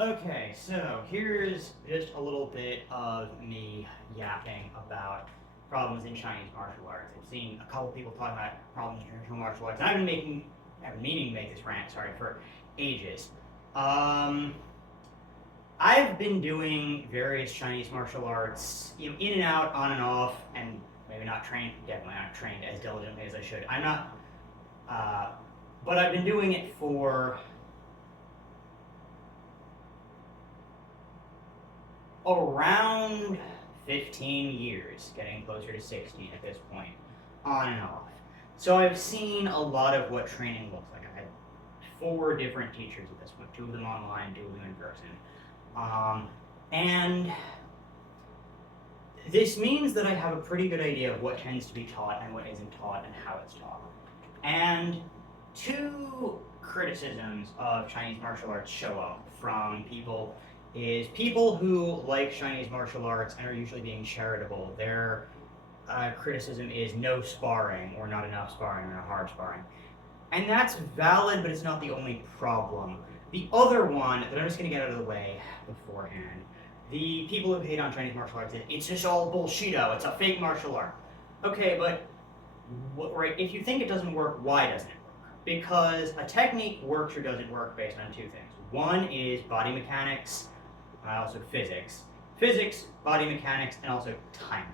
Okay, so here's just a little bit of me yapping about problems in Chinese martial arts. I've seen a couple people talking about problems in traditional martial arts, and I've been meaning to make this rant, sorry, for ages. Um, I've been doing various Chinese martial arts, in and out, on and off, and maybe not trained, definitely not trained as diligently as I should. I'm not, uh, but I've been doing it for around 15 years, getting closer to 16 at this point, on and off. So I've seen a lot of what training looks like. I've had four different teachers at this point, two of them online, two of them in person. And this means that I have a pretty good idea of what tends to be taught and what isn't taught and how it's taught. And two criticisms of Chinese martial arts show up from people who like Chinese martial arts and are usually being charitable. Their criticism is no sparring or not enough sparring or not hard sparring. And that's valid, but it's not the only problem. The other one that I'm just going to get out of the way beforehand, the people who hate on Chinese martial arts, it's just all bullshito. It's a fake martial art. Okay, but right, if you think it doesn't work, why doesn't it work? Because a technique works or doesn't work based on two things. One is body mechanics, also physics. Physics, body mechanics, and also timing.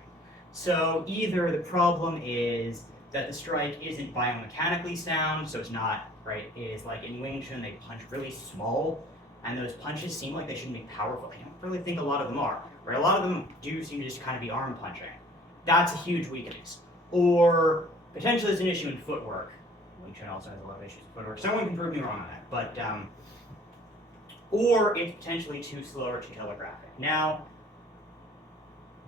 So either the problem is that the strike isn't biomechanically sound, so it's not, right, it is like in Wing Chun, they punch really small, and those punches seem like they shouldn't be powerful. I don't really think a lot of them are, right? A lot of them do seem to just kind of be arm punching. That's a huge weakness. Or potentially it's an issue in footwork. Wing Chun also has a lot of issues with footwork. Someone can prove me wrong on that, but or it's potentially too slow or too telegraphic. Now,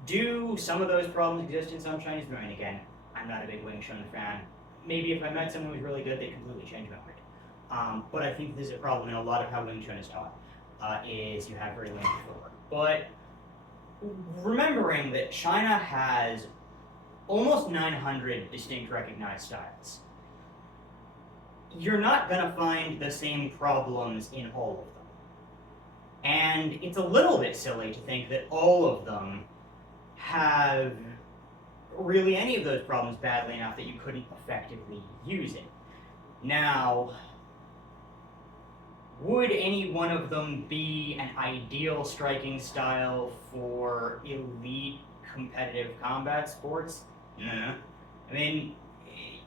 do some of those problems exist in some Chinese? And again, I'm not a big Wing Chun fan. Maybe if I met someone who's really good, they'd completely change my mind. But I think this is a problem in a lot of how Wing Chun is taught, is you have very limited footwork. But remembering that China has almost 900 distinct recognized styles, you're not going to find the same problems in all of them. And it's a little bit silly to think that all of them have really any of those problems badly enough that you couldn't effectively use it. Now, would any one of them be an ideal striking style for elite competitive combat sports? No. I mean,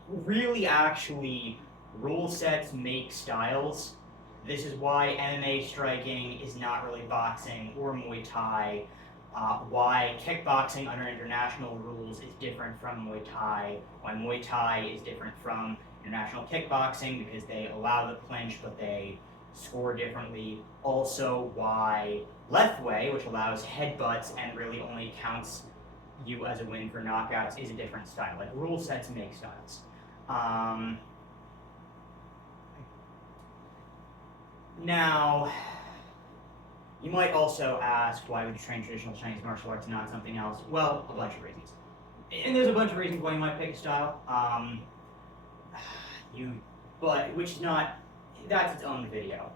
really actually, rule sets make styles. This is why MMA striking is not really boxing or Muay Thai. Why kickboxing under international rules is different from Muay Thai. Why Muay Thai is different from international kickboxing because they allow the clinch but they score differently. Also, why Lethwei, which allows headbutts and really only counts you as a win for knockouts, is a different style. Like rule sets make styles. Now, you might also ask, why would you train traditional Chinese martial arts and not something else? Well, a bunch of reasons. And there's a bunch of reasons why you might pick a style. Which is not, that's its own video.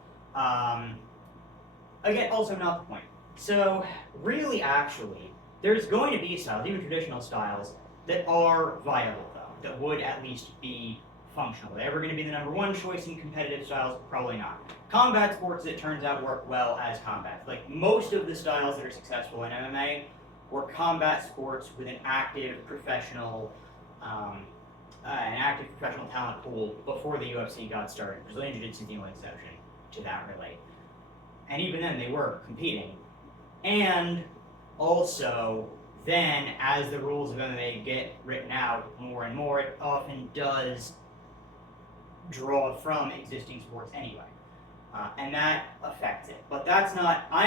Again, also not the point. So, really, actually, there's going to be styles, even traditional styles, that are viable, though, that would at least be functional. Are they ever going to be the number one choice in competitive styles? Probably not. Combat sports, it turns out, work well as combat. Like most of the styles that are successful in MMA were combat sports with an active professional talent pool before the UFC got started. Brazilian Jiu-Jitsu is the only exception to that, really. And even then, they were competing. And also, then, as the rules of MMA get written out more and more, it often does draw from existing sports anyway. And that affects it. But I'm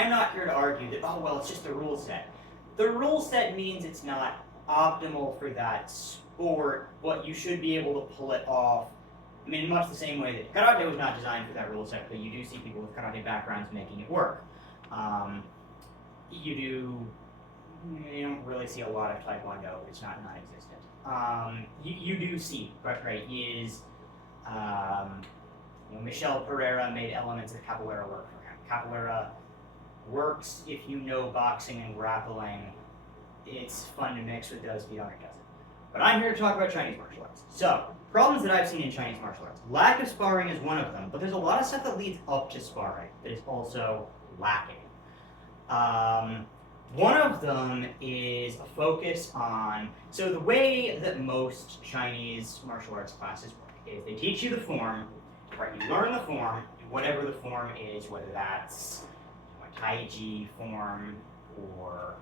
not here to argue that, oh, well, it's just the rule set. The rule set means it's not optimal for that sport, but you should be able to pull it off. I mean, much the same way that karate was not designed for that rule set, but you do see people with karate backgrounds making it work. You don't really see a lot of taekwondo. It's not non-existent. You do see, right, Michel Pereira made elements of capoeira work for him. Capoeira works if you know boxing and grappling. It's fun to mix with those if you don't, it doesn't. But I'm here to talk about Chinese martial arts. So, problems that I've seen in Chinese martial arts. Lack of sparring is one of them, but there's a lot of stuff that leads up to sparring that is also lacking. One of them is a focus on, so the way that most Chinese martial arts classes work is they teach you the form, right? You learn the form, whatever the form is, whether that's a Tai Chi form or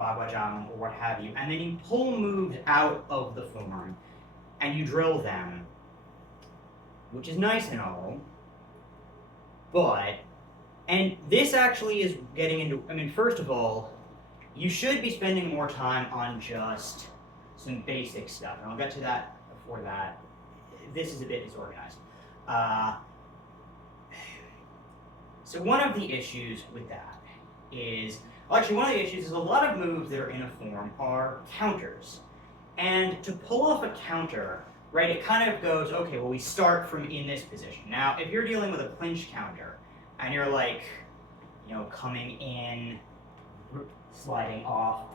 Bagua or what have you, and then you pull moves out of the form and you drill them, which is nice and all, but, and this actually is getting into, I mean, first of all, you should be spending more time on just some basic stuff, and I'll get to that before that. This is a bit disorganized. So one of the issues with that is, well, actually, one of the issues is a lot of moves that are in a form are counters. And to pull off a counter, right, it kind of goes, okay, well, we start from in this position. Now, if you're dealing with a clinch counter, and you're like, coming in, sliding off,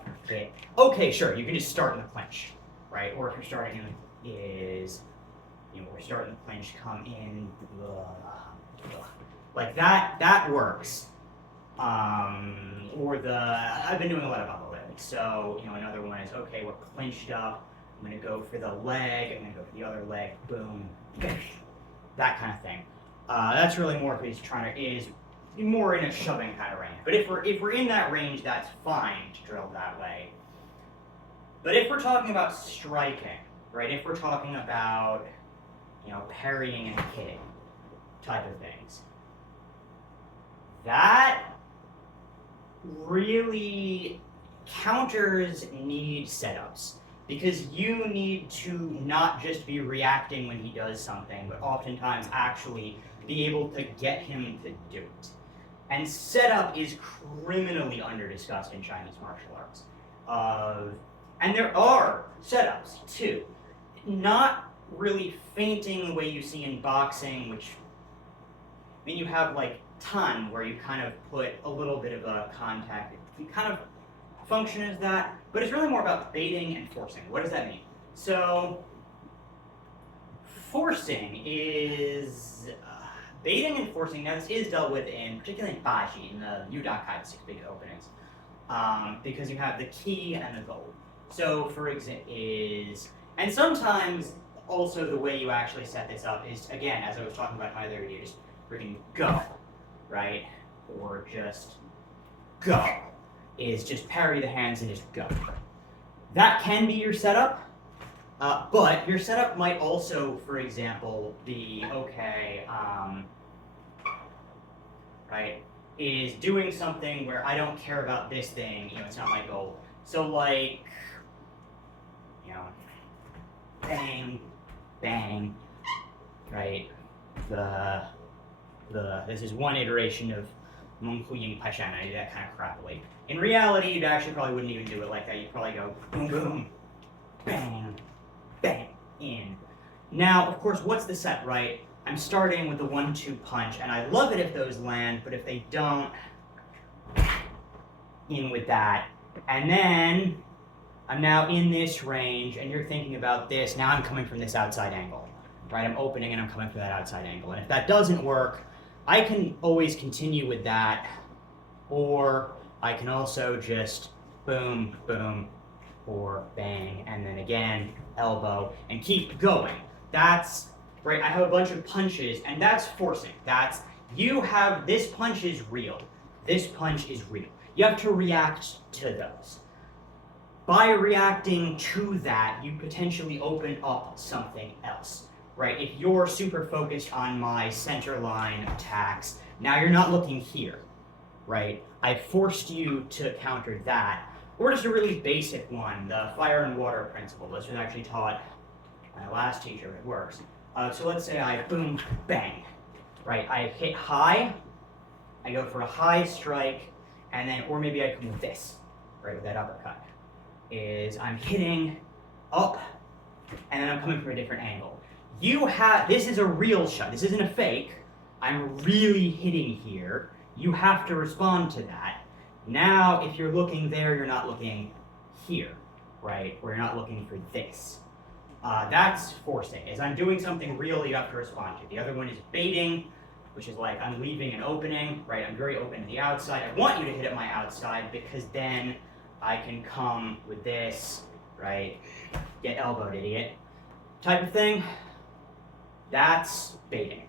okay, sure, you can just start in the clinch, right? Or if you're starting in we're starting the clinch, come in, like that works. I've been doing a lot of upper leg. So, another one is, okay, we're clinched up. I'm going to go for the leg. I'm going to go for the other leg. Boom. That kind of thing. That's really more if he's is more in a shoving kind of range. But if we're in that range, that's fine to drill that way. But if we're talking about striking, right? If we're talking about, parrying and hitting type of things, that really counters need setups, because you need to not just be reacting when he does something, but oftentimes actually be able to get him to do it. And setup is criminally under-discussed in Chinese martial arts. And there are setups too. Not really feinting the way you see in boxing, which, you have like Tan, where you kind of put a little bit of a contact. You kind of function as that, but it's really more about baiting and forcing. What does that mean? So, forcing is baiting and forcing. Now, this is dealt with particularly in Baji, in the Yudakai, the 6 big openings, because you have the key and the goal. So, for example, and sometimes also the way you actually set this up is, again, as I was talking about in my other video, just freaking go. Right? Or just go. Is just parry the hands and just go. That can be your setup, but your setup might also, for example, be, okay, right, is doing something where I don't care about this thing, it's not my goal. So like, bang, bang, right, this is one iteration of Meng Hu Ying Pai Shan. I do that kind of crappily. In reality, you actually probably wouldn't even do it like that. You'd probably go boom, boom, bang, bang, in. Now, of course, what's the set, right? I'm starting with the 1-2 punch, and I love it if those land, but if they don't, in with that. And then I'm now in this range, and you're thinking about this. Now I'm coming from this outside angle, right? I'm opening and I'm coming from that outside angle. And if that doesn't work, I can always continue with that, or I can also just boom, boom, or bang, and then again, elbow, and keep going. That's, right, I have a bunch of punches, and that's forcing. That's, this punch is real. This punch is real. You have to react to those. By reacting to that, you potentially open up something else. Right, if you're super focused on my center line attacks, now you're not looking here, right? I forced you to counter that. Or just a really basic one, the fire and water principle. This was actually taught by my last teacher, it works. So let's say I boom, bang, right? I hit high, I go for a high strike, and then, or maybe I come with this, right, with that uppercut. I'm hitting up, and then I'm coming from a different angle. This is a real shot. This isn't a fake. I'm really hitting here. you have to respond to that. Now, if you're looking there, you're not looking here, right? Or you're not looking for this. That's forcing. As I'm doing something real, you have to respond to. The other one is baiting, which is like I'm leaving an opening, right? I'm very open to the outside. I want you to hit at my outside because then I can come with this, right? Get elbowed, idiot. Type of thing. That's baiting.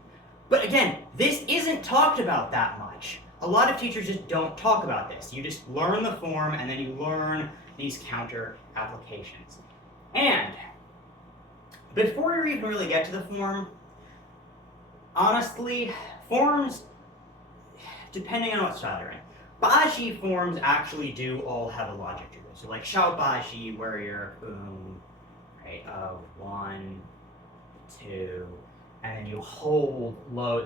But again, this isn't talked about that much. A lot of teachers just don't talk about this. You just learn the form and then you learn these counter applications. And before you even really get to the form, honestly, forms, depending on what style you're in, baji forms actually do all have a logic to them. So like shao baji, where you're boom, right, 1, 2, and then you hold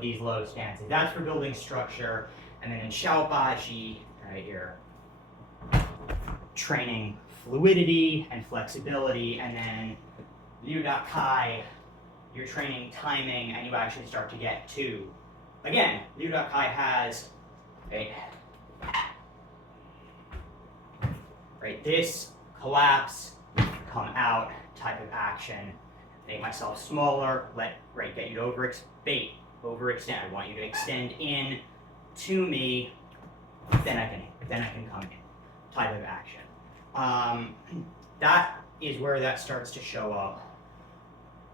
these low stances. That's for building structure. And then in shao baji, right, you're training fluidity and flexibility, and then liu da kai, you're training timing, and you actually start to get to, again, liu da kai has right, this collapse, come out type of action, make myself smaller, get you to overextend. I want you to extend in to me, then I can come in type of action. That is where that starts to show up.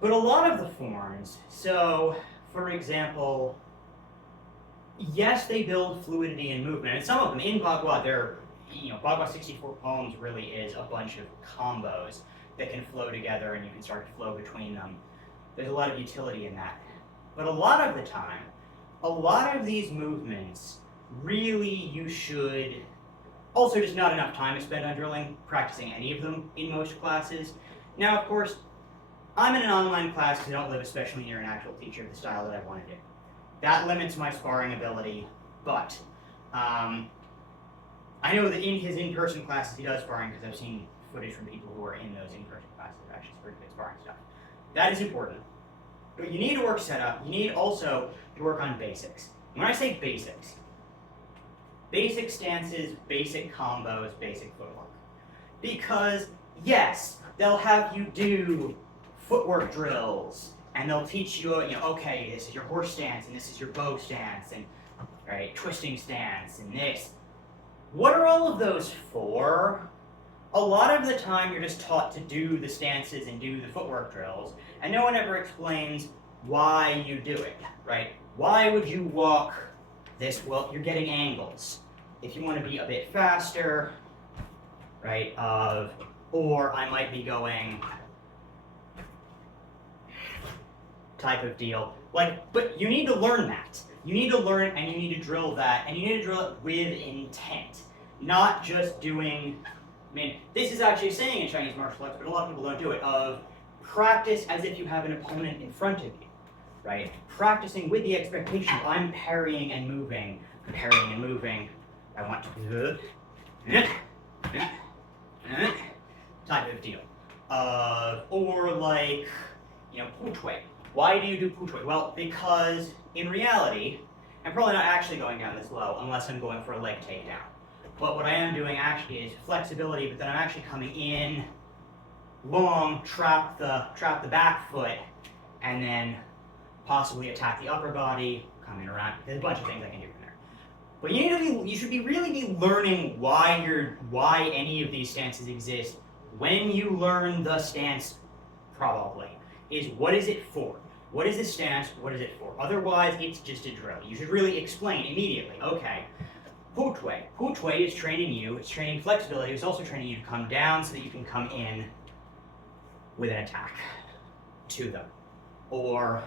But a lot of the forms, so for example, yes, they build fluidity and movement, and some of them in Bagua, Bagua 64 poems really is a bunch of combos that can flow together and you can start to flow between them. There's a lot of utility in that. But a lot of the time, a lot of these movements, really you should, also just not enough time is spent on drilling, practicing any of them in most classes. Now, of course, I'm in an online class because I don't live especially near an actual teacher of the style that I want to do. That limits my sparring ability, but I know that in his in-person classes he does sparring because I've seen footage from people who are in those in-person classes. They're actually pretty good sparring stuff. That is important. But you need to work setup. You need also to work on basics. When I say basics, basic stances, basic combos, basic footwork. Because yes, they'll have you do footwork drills, and they'll teach you, okay, this is your horse stance, and this is your bow stance, and right, twisting stance, and this. What are all of those for? A lot of the time you're just taught to do the stances and do the footwork drills, and no one ever explains why you do it, right? Why would you walk this? Well, you're getting angles. If you want to be a bit faster, right, or I might be going type of deal. But you need to learn that. You need to learn and you need to drill that, and you need to drill it with intent, not just doing, this is actually saying in Chinese martial arts, but a lot of people don't do it, of practice as if you have an opponent in front of you, right? Practicing with the expectation of I'm parrying and moving, I want to type of deal. Or like, pu shui. Why do you do pu shui? Well, because in reality, I'm probably not actually going down this low unless I'm going for a leg takedown. But what I am doing actually is flexibility, but then I'm actually coming in long, trap the back foot, and then possibly attack the upper body, coming around. There's a bunch of things I can do from there. But you should really be learning why any of these stances exist when you learn the stance probably. Is what is it for? What is the stance? What is it for? Otherwise, it's just a drill. You should really explain immediately. Okay, pu shui. Pu shui is training you. It's training flexibility. It's also training you to come down so that you can come in with an attack to them. Or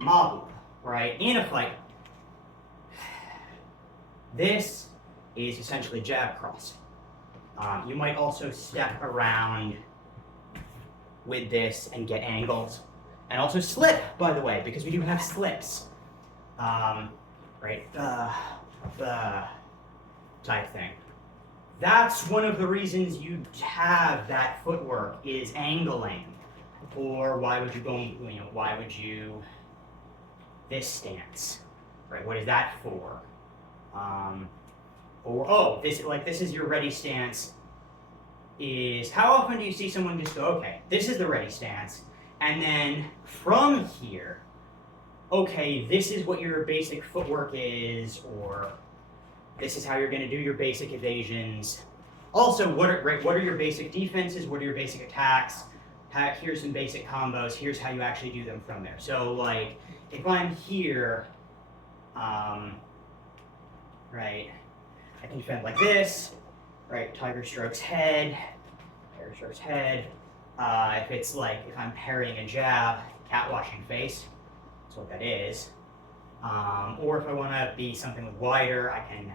mabu, right? In a fight, this is essentially jab crossing. You might also step around with this and get angles. And also slip, by the way, because we do have slips. Right? Type thing. That's one of the reasons you have that footwork is angling. Or why would you, this stance, right? What is that for? Or this is your ready stance. Is how often do you see someone just go, okay, this is the ready stance, and then from here, okay, this is what your basic footwork is, or this is how you're going to do your basic evasions. Also, what are your basic defenses? What are your basic attacks? Here's some basic combos. Here's how you actually do them from there. So, like, if I'm here, right, I can defend like this, right? Tiger strokes head, tiger strokes head. If it's like, if I'm parrying a jab, cat washing face, that's what that is. Or if I want to be something with wider, I can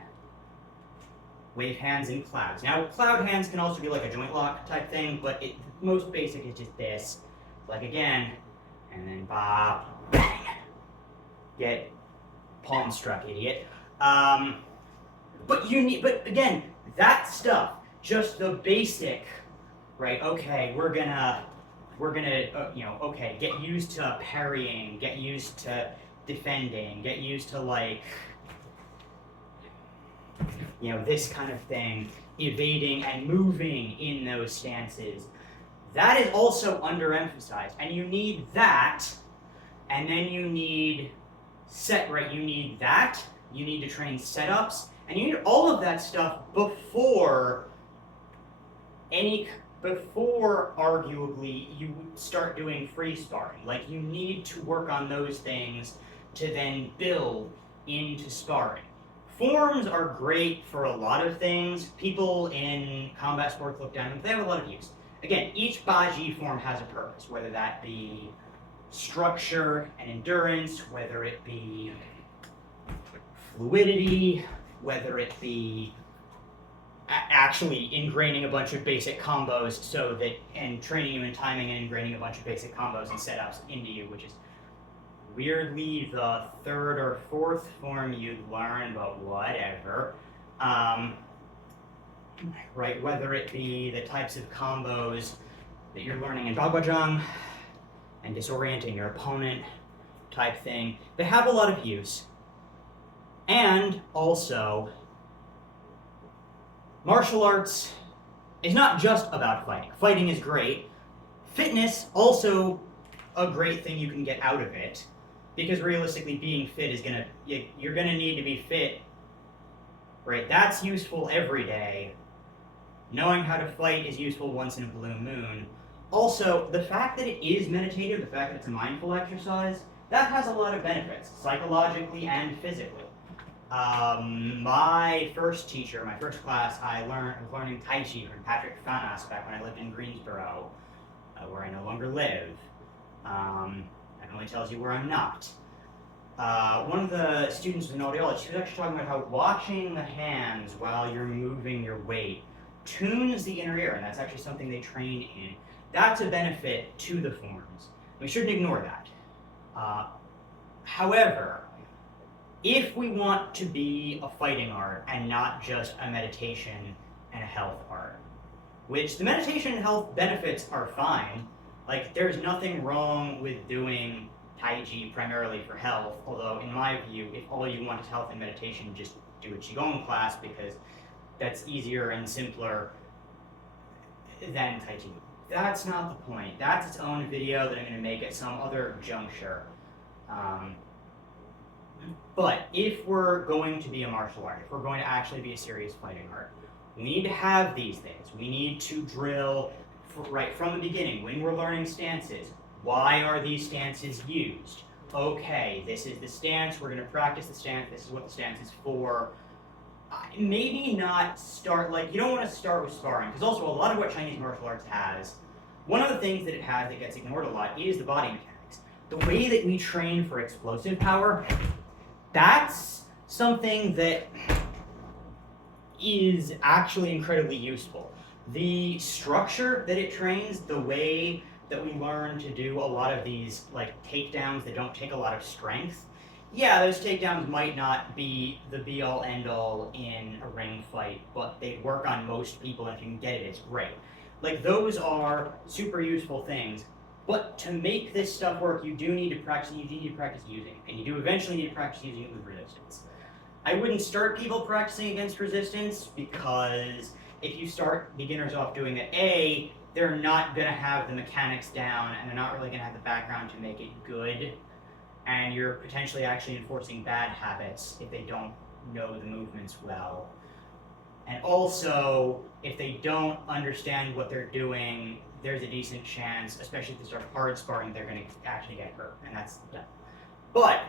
wave hands in clouds. Now, cloud hands can also be like a joint lock type thing, but most basic is just this. Like again, and then bop, bang. Get palm struck, idiot. But again, that stuff, just the basic, right? Okay, we're gonna, okay, get used to parrying, get used to defending, get used to like, this kind of thing, evading and moving in those stances. That is also underemphasized, and you need that, and then you need you need that, you need to train setups, and you need all of that stuff before arguably you start doing free sparring. Like, you need to work on those things to then build into sparring. Forms are great for a lot of things. People in combat sports look down on them, they have a lot of use. Again, each Baji form has a purpose, whether that be structure and endurance, whether it be fluidity, whether it be actually ingraining a bunch of basic combos and training you in timing and ingraining a bunch of basic combos and setups into you, which is weirdly the third or fourth form you'd learn, but whatever. Right, whether it be the types of combos that you're learning in Baguajang and disorienting your opponent type thing, they have a lot of use. And also, martial arts is not just about fighting. Fighting is great. Fitness, also a great thing you can get out of it. Because realistically, being fit is you're gonna need to be fit, right? That's useful every day. Knowing how to fight is useful once in a blue moon. Also, the fact that it is meditative, the fact that it's a mindful exercise, that has a lot of benefits, psychologically and physically. My first teacher, my first class, I was learning Tai Chi from Patrick Fanas back when I lived in Greensboro, where I no longer live. That only tells you where I'm not. One of the students was an audiologist. She was actually talking about how watching the hands while you're moving your weight tunes the inner ear, and that's actually something they train in. That's a benefit to the forms. We shouldn't ignore that. However, if we want to be a fighting art and not just a meditation and a health art, which the meditation and health benefits are fine, like, there's nothing wrong with doing Tai Chi primarily for health, although in my view, if all you want is health and meditation, just do a Qigong class, because that's easier and simpler than Tai Chi. That's not the point. That's its own video that I'm going to make at some other juncture. But if we're going to be a martial art, if we're going to actually be a serious fighting art, we need to have these things. We need to drill right from the beginning when we're learning stances. Why are these stances used? Okay, this is the stance, we're going to practice the stance, this is what the stance is for. Maybe not start, you don't want to start with sparring, because also a lot of what Chinese martial arts has, one of the things that it has that gets ignored a lot is the body mechanics. The way that we train for explosive power, that's something that is actually incredibly useful. The structure that it trains, the way that we learn to do a lot of these takedowns that don't take a lot of strength, yeah, those takedowns might not be the be-all end-all in a ring fight, but they work on most people, and if you can get it, it's great. Those are super useful things, but to make this stuff work, you do need to practice, using it, and you do eventually need to practice using it with resistance. I wouldn't start people practicing against resistance, because if you start beginners off doing it, A, they're not going to have the mechanics down, and they're not really going to have the background to make it good, and you're potentially actually enforcing bad habits if they don't know the movements well. And also, if they don't understand what they're doing, there's a decent chance, especially if they start hard sparring, they're going to actually get hurt, and that's done. But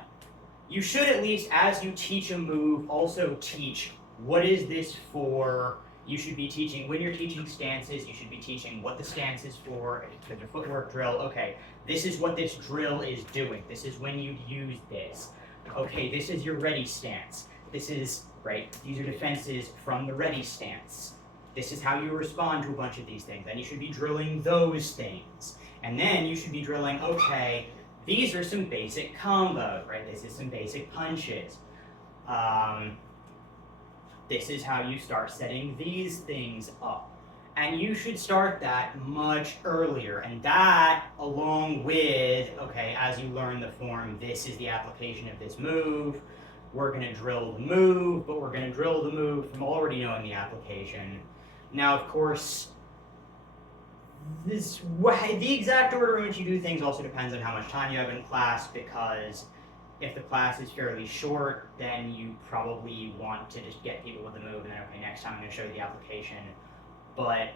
you should at least, as you teach a move, also teach what is this for. You should be teaching, when you're teaching stances, you should be teaching what the stance is for. If there's a footwork drill, okay, this is what this drill is doing. This is when you use this. Okay, this is your ready stance. This is, right, these are defenses from the ready stance. This is how you respond to a bunch of these things. Then you should be drilling those things. And then you should be drilling, okay, these are some basic combos, right? This is some basic punches. This is how you start setting these things up. And you should start that much earlier. And that, along with, okay, as you learn the form, this is the application of this move. We're going to drill the move, but we're going to drill the move from already knowing the application. Now, of course, the exact order in which you do things also depends on how much time you have in class, because if the class is fairly short, then you probably want to just get people with the move and then, okay, next time I'm going to show you the application. But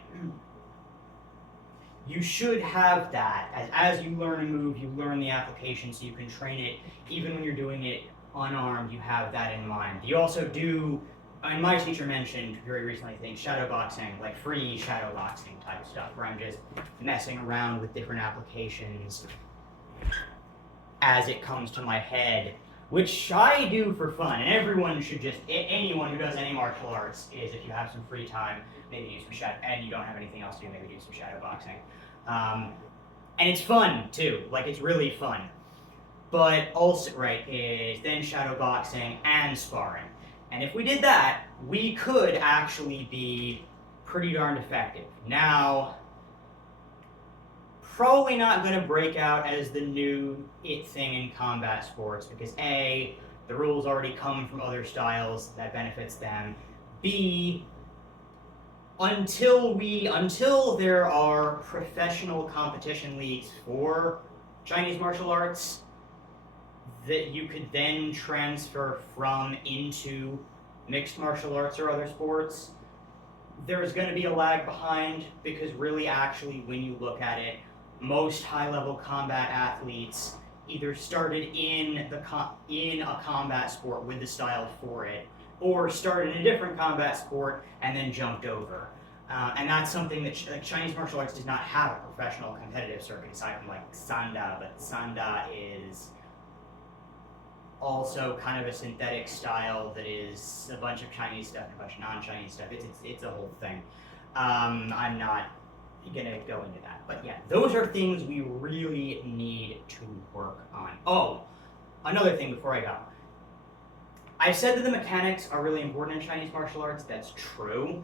you should have that. As you learn a move, you learn the application so you can train it. Even when you're doing it unarmed, you have that in mind. You also do, and my teacher mentioned very recently, I think, shadow boxing, like free shadow boxing type stuff, where I'm just messing around with different applications as it comes to my head, which I do for fun. And everyone should just, anyone who does any martial arts is, if you have some free time, maybe do some shadow, and you don't have anything else to do, maybe do some shadow boxing. And it's fun too, like it's really fun. But also, right, is then shadow boxing and sparring. And if we did that, we could actually be pretty darn effective. Now, probably not going to break out as the new it thing in combat sports, because A, the rules already come from other styles that benefits them. B, until there are professional competition leagues for Chinese martial arts that you could then transfer from into mixed martial arts or other sports, there's going to be a lag behind, because really actually when you look at it, most high-level combat athletes either started in a combat sport with the style for it, or started in a different combat sport and then jumped over. And that's something that Chinese martial arts does not have a professional competitive circuit, aside from like Sanda, but Sanda is also kind of a synthetic style that is a bunch of Chinese stuff and a bunch of non-Chinese stuff. It's a whole thing. I'm not gonna go into that, but yeah, those are things we really need to work on. Oh, another thing before I go. I said that the mechanics are really important in Chinese martial arts. That's true.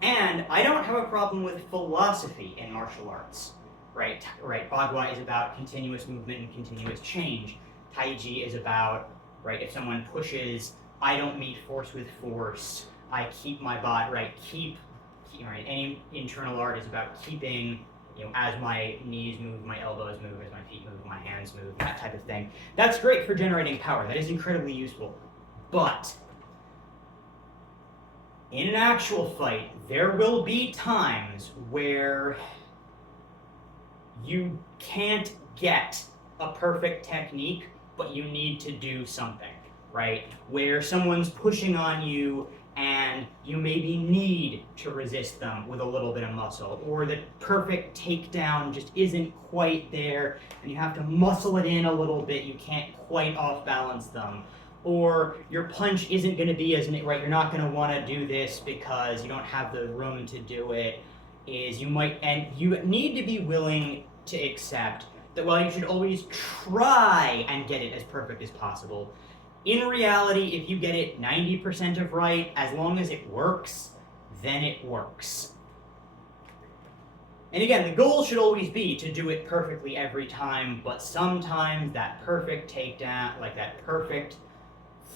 And I don't have a problem with philosophy in martial arts, right? Bagua is about continuous movement and continuous change. Taiji is about, right, if someone pushes, I don't meet force with force. I keep my body, right, right, any internal art is about keeping, as my knees move, my elbows move, as my feet move, my hands move, that type of thing. That's great for generating power. That is incredibly useful. But in an actual fight, there will be times where you can't get a perfect technique, but you need to do something, right? Where someone's pushing on you and you maybe need to resist them with a little bit of muscle, or the perfect takedown just isn't quite there and you have to muscle it in a little bit, you can't quite off balance them. Or your punch isn't going to be as, right, you're not going to want to do this because you don't have the room to do it, is you might, and you need to be willing to accept that while you should always try and get it as perfect as possible, in reality, if you get it 90% of right, as long as it works, then it works. And again, the goal should always be to do it perfectly every time, but sometimes that perfect takedown, like that perfect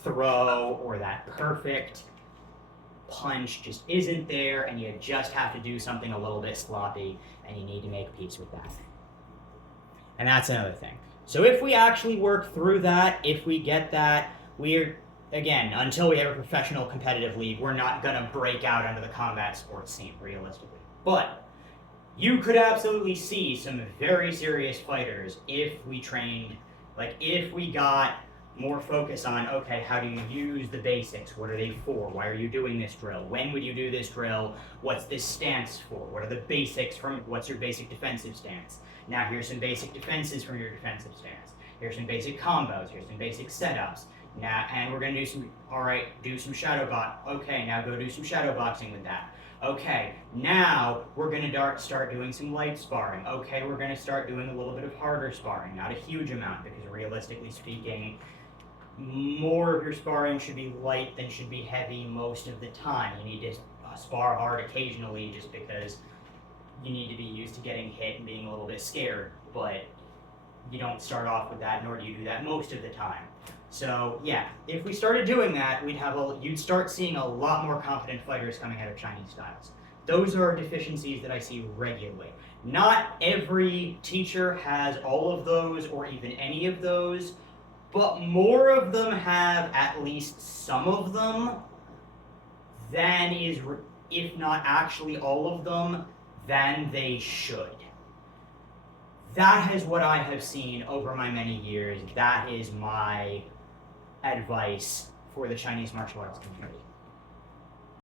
throw or that perfect punch just isn't there, and you just have to do something a little bit sloppy, and you need to make peace with that. And that's another thing. So if we actually work through that, if we get that, we're, again, until we have a professional competitive league, we're not going to break out onto the combat sports scene, realistically. But you could absolutely see some very serious fighters if we trained, like if we got more focus on, okay, how do you use the basics? What are they for? Why are you doing this drill? When would you do this drill? What's this stance for? What are the basics from, what's your basic defensive stance? Now here's some basic defenses from your defensive stance. Here's some basic combos. Here's some basic setups. Now, and we're gonna do some, all right, do some shadow box. Okay, now go do some shadow boxing with that. Okay, now we're gonna start doing some light sparring. Okay, we're gonna start doing a little bit of harder sparring, not a huge amount, because realistically speaking, more of your sparring should be light than should be heavy most of the time. You need to spar hard occasionally just because you need to be used to getting hit and being a little bit scared, but you don't start off with that, nor do you do that most of the time. So yeah, if we started doing that, you'd start seeing a lot more confident fighters coming out of Chinese styles. Those are deficiencies that I see regularly. Not every teacher has all of those or even any of those, but more of them have at least some of them than if not actually all of them, than they should. That is what I have seen over my many years. That is my advice for the Chinese martial arts community.